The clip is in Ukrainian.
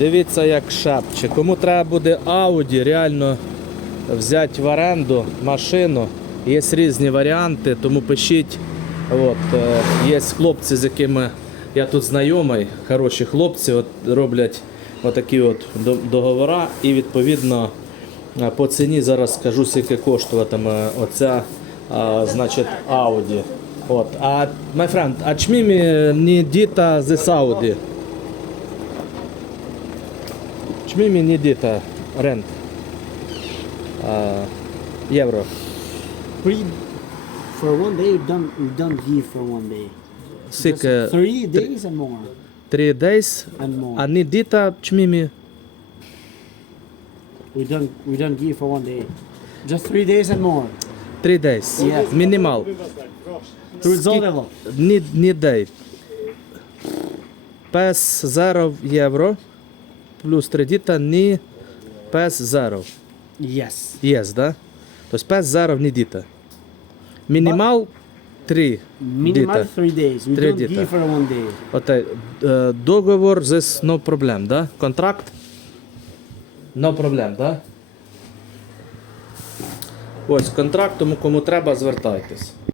Дивіться, як шапче. Кому треба буде Audi, реально взяти в оренду машину. Є різні варіанти, тому пишіть. От, е, є хлопці, з якими я тут знайомий, хороші хлопці, от, роблять отакі от договори і відповідно е, по ціні зараз скажу, скільки коштуватиме оця а, значить, Audi. От. А, my friend, а чмі мені діта з Audi? Чмі мені діта рент? Євро. Pre for one day, don't we don't give for one day. Скільки? Just three days and more. Three days. And more. А не діта чмімі? We don't we don't give for one day. Just three days and more. Three days. Yes. Мінімал. Ні, ні дей. Пес 0 євро. Плюс 3 діта, ні пес 0. Yes. Єс, да? Тобто пес 0 не діта. Мінімал 3 Minimal діта. three days. We Three don't dita. give for one day. Оте, е, договор з no problem, да? Контракт? No problem, да? Ось контракт, тому кому треба, звертайтесь.